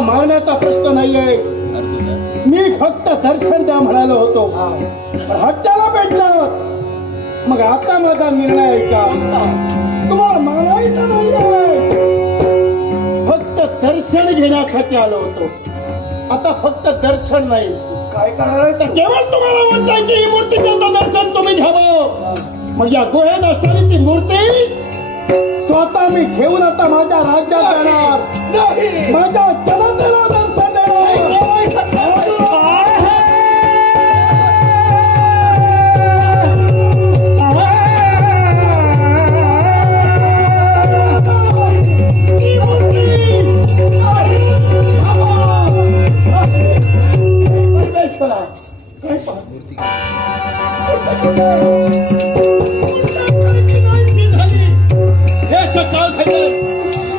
तुम्हाला मारण्याचा प्रश्न नाहीये. मी फक्त दर्शन द्या म्हणालो होतो. हट्टाला भेटला मग आता माझा निर्णय ऐका तुम्हाला मारायचा नाही फक्त दर्शन घेण्यासाठी आलो होतो. आता फक्त दर्शन नाही. काय करणार आहे? केवळ तुम्हाला म्हणताय की ही मूर्ती त्याचं दर्शन तुम्ही घ्यावं. मग या गुहेत असणारी ती मूर्ती स्वतः मी घेऊन आता माझ्या राज्यात जाणार. नाही. माझ्या हे सकाळ खायचं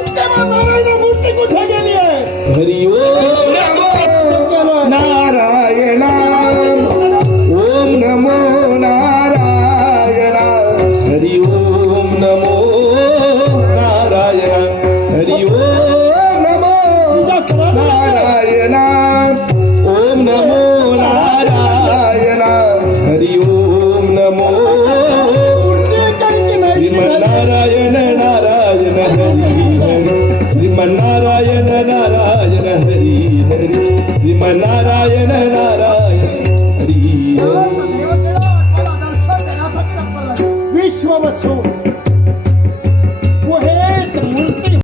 तेव्हा नारायण नारायण नारायण हरी हरी श्रीमन्नारायण नारायण हरी हरी श्रीमन्नारायण नारायण हरी हरी विश्व वसू